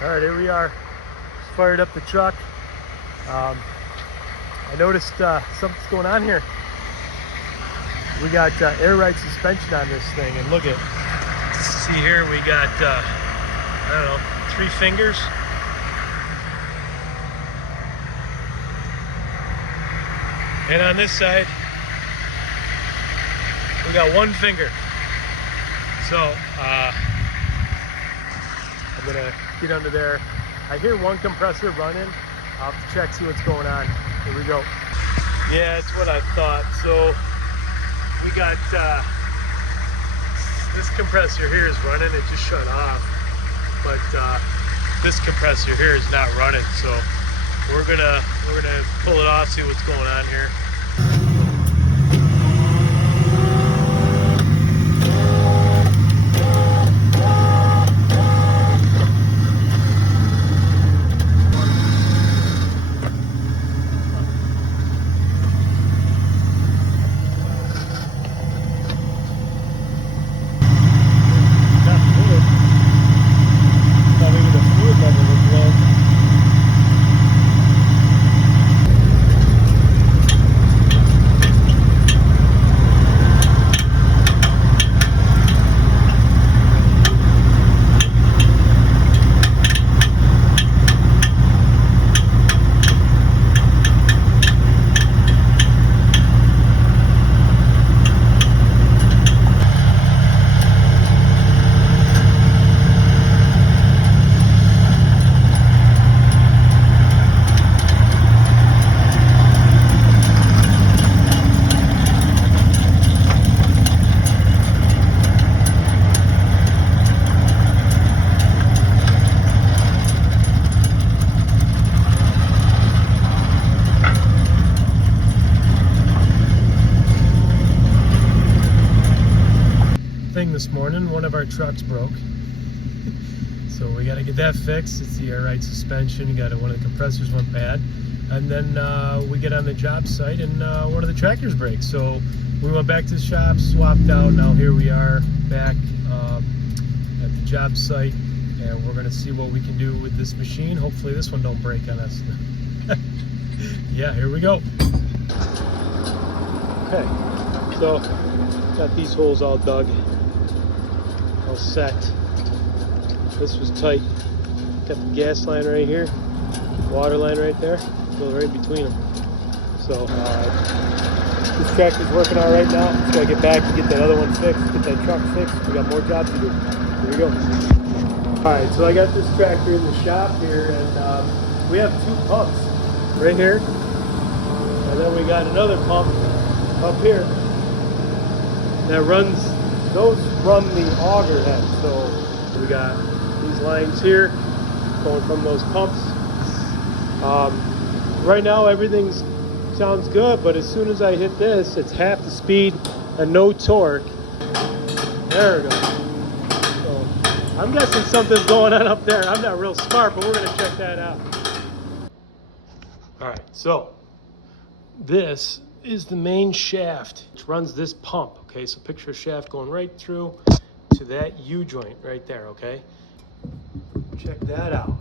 All right, here we are. Just fired up the truck. I noticed something's going on here. We got air ride suspension on this thing, and look at, see here, we got, I don't know, 3 fingers. And on this side, we got 1 finger. So, I'm gonna get under there. I hear 1 compressor running. I'll have to check, see what's going on. Here we go. Yeah, that's what I thought. So we got this compressor here is running. It just shut off, but this compressor here is not running. So we're gonna pull it off, see what's going on here. This morning, one of our trucks broke, so we got to get that fixed. It's the air ride suspension. One of the compressors went bad, and then we get on the job site and one of the tractors breaks. So we went back to the shop, swapped out. Now here we are back at the job site, and we're going to see what we can do with this machine. Hopefully this one don't break on us. Yeah, here we go. Okay, so got these holes all dug, all set. This was tight. Got the gas line right here, water line right there, go right between them. So this tractor's working all right now. Just gotta get back and get that other one fixed, get that truck fixed. We got more jobs to do. Here we go. All right, so I got this tractor in the shop here, and we have 2 pumps right here, and then we got another pump up here that runs. Those run the auger head. So we got these lines here going from those pumps. Right now everything sounds good, but as soon as I hit this, it's half the speed and no torque. There we go. So I'm guessing something's going on up there. I'm not real smart, but we're gonna check that out. All right, so this is the main shaft which runs this pump. Okay, so picture a shaft going right through to that U-joint right there. Okay, check that out.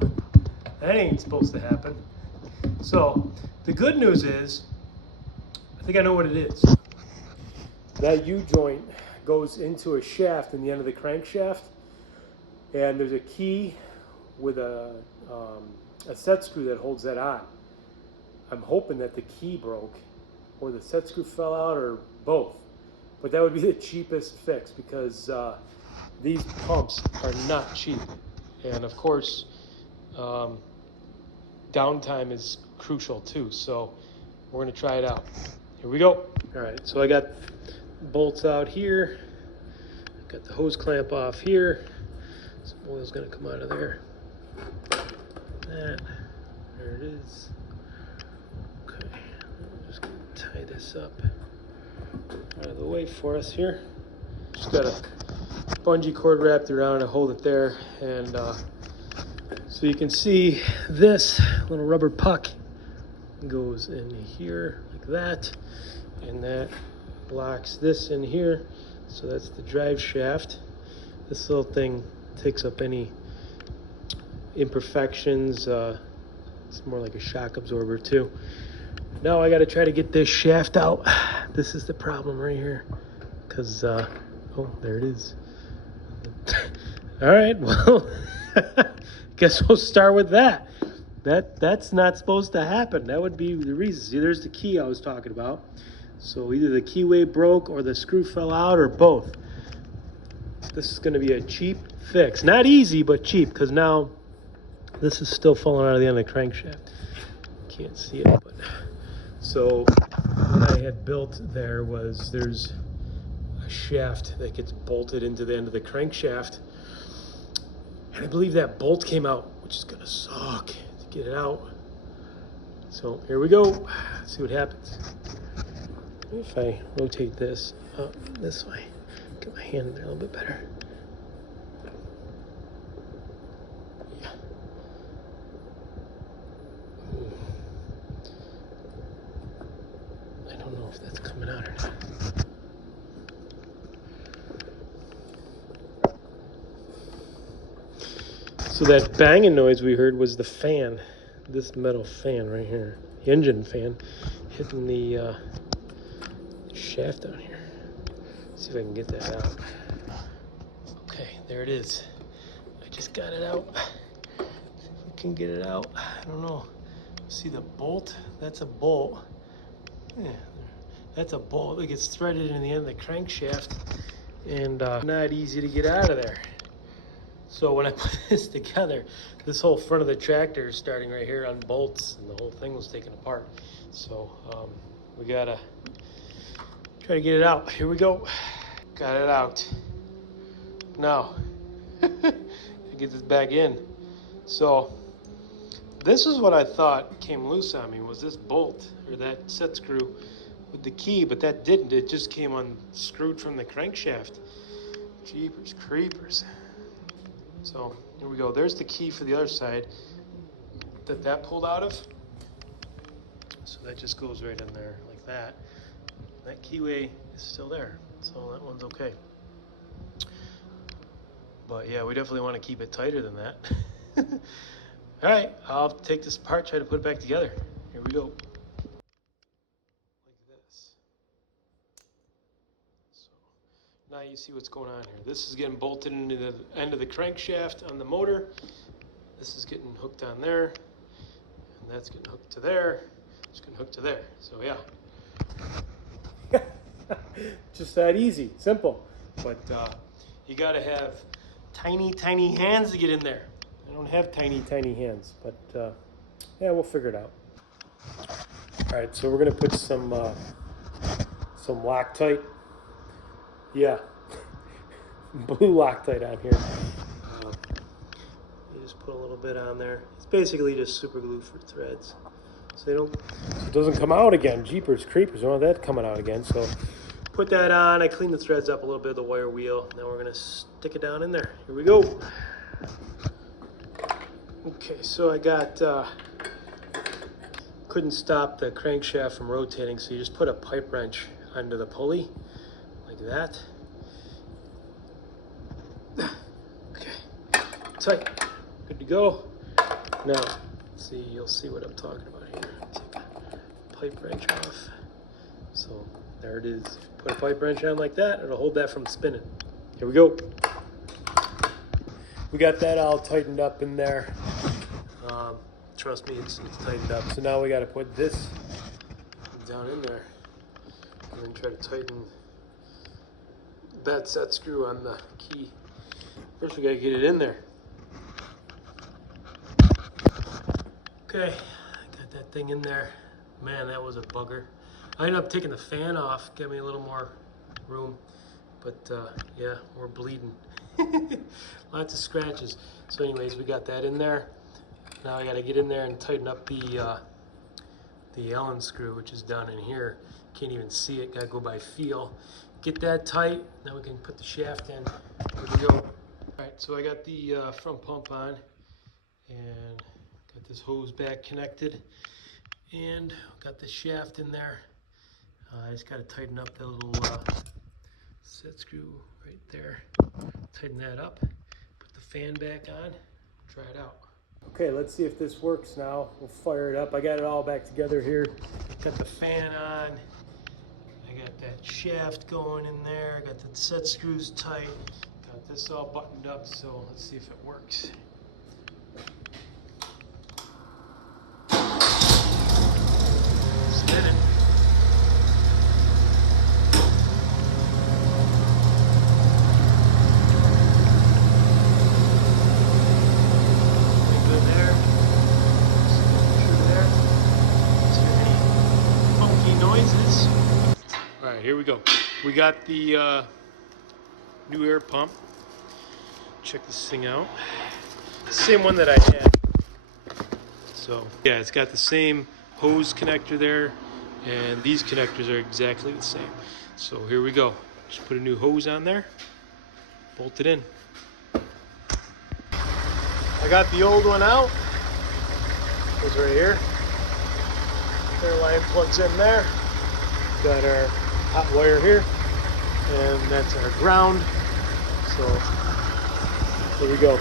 That ain't supposed to happen. So the good news is, I think I know what it is. That U-joint goes into a shaft in the end of the crankshaft, and there's a key with a set screw that holds that on. I'm hoping that the key broke, or the set screw fell out, or both. But that would be the cheapest fix, because these pumps are not cheap. And of course, downtime is crucial too. So we're gonna try it out. Here we go. All right, so I got bolts out here. Got the hose clamp off here. Some oil's gonna come out of there. There it is. Okay, I'm just gonna tie this up out of the way for us here. Just got a bungee cord wrapped around to hold it there, and so you can see this little rubber puck goes in here like that, and that locks this in here. So that's the drive shaft. This little thing takes up any imperfections. It's more like a shock absorber too. Now I got to try to get this shaft out. This is the problem right here, because oh, there it is. All right, well, guess we'll start with that. That's not supposed to happen. That would be the reason. See, there's the key I was talking about. So either the keyway broke or the screw fell out or both. This is going to be a cheap fix. Not easy, but cheap, because now this is still falling out of the end of the crankshaft. Can't see it, but so what I had built there was there's a shaft that gets bolted into the end of the crankshaft, and I believe that bolt came out, which is gonna suck to get it out. So here we go. Let's see what happens. If I rotate this up this way, get my hand in there a little bit better. Yeah. I don't know if that's coming out or not. So that banging noise we heard was the fan, this metal fan right here, the engine fan, hitting the shaft down here. Let's see if I can get that out. Okay, there it is. I just got it out. See if we can get it out. I don't know. See the bolt? That's a bolt. Yeah, that's a bolt that gets threaded in the end of the crankshaft, and not easy to get out of there. So when I put this together, this whole front of the tractor is starting right here on bolts, and the whole thing was taken apart. So we gotta try to get it out. Here we go. Got it out. Now, get this back in. So this is what I thought came loose on me, was this bolt, or that set screw with the key, but that didn't. It just came unscrewed from the crankshaft. Jeepers creepers. So here we go. There's the key for the other side that pulled out of. So that just goes right in there like that. That keyway is still there, so that one's okay. But yeah, we definitely want to keep it tighter than that. All right, I'll take this apart, try to put it back together. Here we go. Like this. So now you see what's going on here. This is getting bolted into the end of the crankshaft on the motor. This is getting hooked on there, and that's getting hooked to there. It's getting hooked to there. So yeah. Just that easy, simple. But you gotta have tiny, tiny hands to get in there. I don't have tiny, tiny hands, but yeah, we'll figure it out. All right, so we're gonna put some Loctite. Yeah, blue Loctite on here. You just put a little bit on there. It's basically just super glue for threads, so it doesn't come out again. Jeepers creepers, I don't want that coming out again. So put that on. I cleaned the threads up a little bit of the wire wheel. Now we're gonna stick it down in there. Here we go. Okay, so I got, couldn't stop the crankshaft from rotating, so you just put a pipe wrench under the pulley, like that. Okay, tight, good to go. Now, see, you'll see what I'm talking about here. Take a pipe wrench off. So there it is. Put a pipe wrench on like that, it'll hold that from spinning. Here we go. We got that all tightened up in there. Trust me, it's tightened up. So now we got to put this down in there and then try to tighten that set screw on the key. First we got to get it in there. Okay, got that thing in there. Man, that was a bugger. I ended up taking the fan off, get me a little more room, but yeah, we're bleeding. Lots of scratches. So anyways, we got that in there. Now I got to get in there and tighten up the Allen screw, which is down in here. Can't even see it, got to go by feel. Get that tight, then we can put the shaft in. Here we go. All right, so I got the front pump on and got this hose back connected and got the shaft in there. I just got to tighten up that little set screw right there. Tighten that up, put the fan back on, try it out. Okay, let's see if this works now. We'll fire it up. I got it all back together here. Got the fan on. I got that shaft going in there. Got the set screws tight. Got this all buttoned up, so let's see if it works. Spinning. Noises. All right, here we go. We got the new air pump. Check this thing out. Same one that I had. So yeah, it's got the same hose connector there, and these connectors are exactly the same. So here we go. Just put a new hose on there, bolt it in. I got the old one out. Goes right here. Air line plugs in there. Got our hot wire here, and that's our ground. So here we go.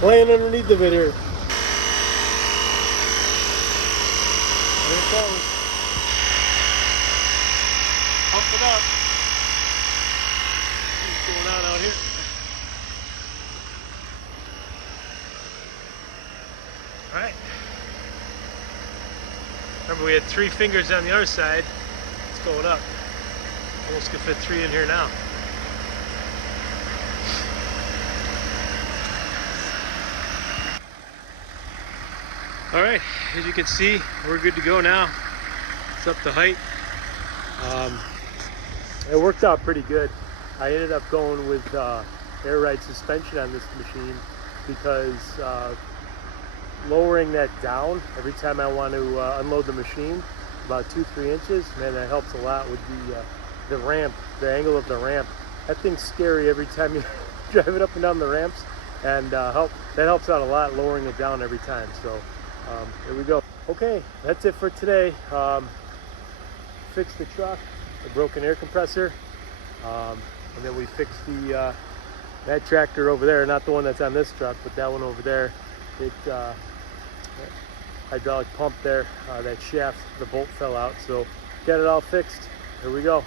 Laying underneath of it here. There it goes. Pump it up. What's going on out here? All right. Remember, we had 3 fingers on the other side. It's going up. Almost could fit 3 in here now. All right, as you can see, we're good to go now. It's up to height. It worked out pretty good. I ended up going with air ride suspension on this machine because lowering that down every time I want to unload the machine, about 2-3 inches, man, that helps a lot with the ramp, the angle of the ramp. That thing's scary every time you drive it up and down the ramps, and that helps out a lot, lowering it down every time. So here we go. Okay, that's it for today. Fixed the truck, the broken air compressor, and then we fixed the that tractor over there, not the one that's on this truck, but that one over there. It hydraulic pump there, that shaft, the bolt fell out, so got it all fixed. Here we go.